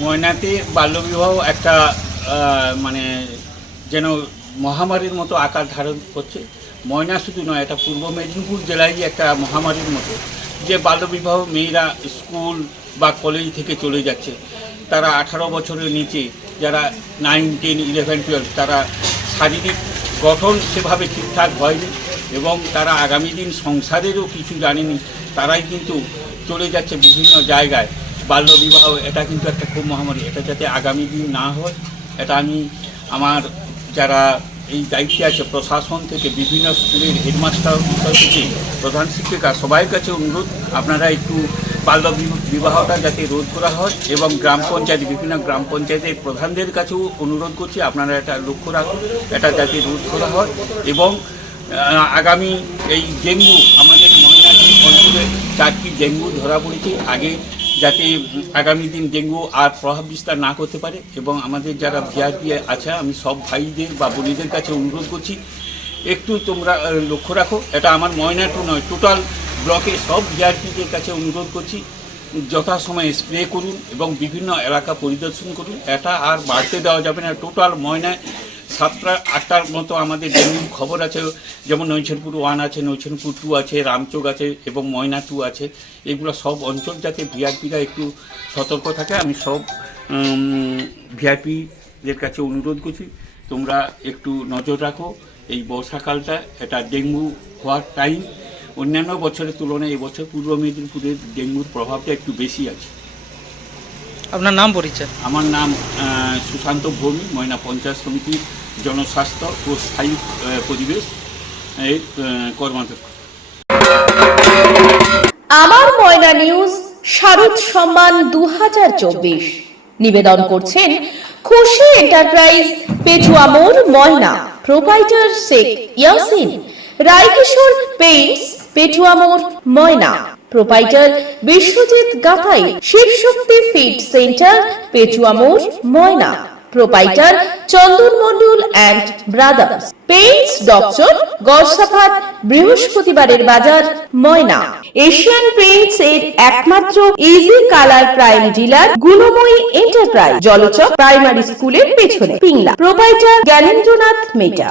ময়নাতে বাল্যবিবাহ একটা মানে যেন মহামারীর মতো আকার ধারণ করছে। ময়না শুধু নয়, এটা পূর্ব মেদিনীপুর জেলায় একটা মহামারীর মতো, যে বাল্যবিবাহ মেয়েরা স্কুল বা কলেজ থেকে চলে যাচ্ছে। তারা 18 বছরের নিচে যারা 9, 10, 11, 12 তারা শারীরিক গঠন সেভাবে ঠিকঠাক হয়নি এবং তারা আগামী দিন সংসারেরও কিছু জানেনি, তারাই কিন্তু চলে যাচ্ছে বিভিন্ন জায়গায়। বাল্যবিবাহ এটা কিন্তু একটা খুব মহামারী, এটা যাতে আগামী দিন না হয়, এটা আমি আমার যারা এই দায়িত্বে আছে প্রশাসন থেকে, বিভিন্ন স্কুলের হেডমাস্টার থেকে প্রধান শিক্ষিকা সবাইয়ের কাছে অনুরোধ, আপনারা একটু বাল্য বিবাহটা যাতে রোধ করা হয় এবং গ্রাম পঞ্চায়েত, বিভিন্ন গ্রাম পঞ্চায়েতের প্রধানদের কাছেও অনুরোধ করছি আপনারা এটা লক্ষ্য রাখুন, এটা যাতে রোধ করা হয়। এবং আগামী এই ডেঙ্গু, আমাদের ময়নাটি অঞ্চলে 4টি ডেঙ্গু ধরা পড়েছে, আগে যাতে আগামী দিন ডেঙ্গু আর প্রভাব বিস্তার না করতে পারে। এবং আমাদের যারা ভিআরপি আছে, আমি সব ভাইদের বা বোনেদের কাছে অনুরোধ করছি একটু তোমরা লক্ষ্য রাখো। এটা আমার ময়নাটু নয়, টোটাল ব্লকে সব ভিআরপিদের কাছে অনুরোধ করছি যথাসময়ে স্প্রে করুন এবং বিভিন্ন এলাকা পরিদর্শন করুন। এটা আর বাড়তে দেওয়া যাবে না। টোটাল ময়নায় 7টা 8টার মতো আমাদের ডেঙ্গুর খবর আছে, যেমন নৈছনপুর 1 আছে, নৈছনপুর 2 আছে, রামচোক আছে এবং ময়না 2 আছে। এগুলো সব অঞ্চল যাতে ভিআরপিরা একটু সতর্ক থাকে। আমি সব ভিআরপিদের কাছে অনুরোধ করছি তোমরা একটু নজর রাখো। এই বর্ষাকালটা এটা ডেঙ্গু হওয়ার টাইম, অন্যান্য বছরের তুলনায় এবছর পূর্ব মেদিনীপুরের ডেঙ্গুর প্রভাবটা একটু বেশি আছে। আপনার নাম পরিচয়? আমার নাম সুশান্ত ভৌমিক, ময়না পঞ্চায়েত সমিতির জনস্বাস্থ্য ও স্থায়ী পরিবেশ এর কর্মাধ্যক্ষ। আমার ময়না নিউজ শারদ সম্মান 2024 নিবেদন করছেন Khushi enterprise, Petuamor, Moyna. Proprietor Sheikh Yasin. Raikishore paints, Petuamor, Moyna. Proprietor Biswajit Gathai. Shibshakti feed center, Petuamor, Moyna. Proprietor Chandan Mondal and brothers. Paints doctor, Garsafat, বৃহস্পতিবারের বাজার, ময়না। এশিয়ান পেইন্টস এর একমাত্র easy colour prime dealer Gunamoyee enterprise, Jalchak primary স্কুলের পেছনে, পিংলা। প্রোপাইটার জ্ঞানেন্দ্রনাথ মেটা।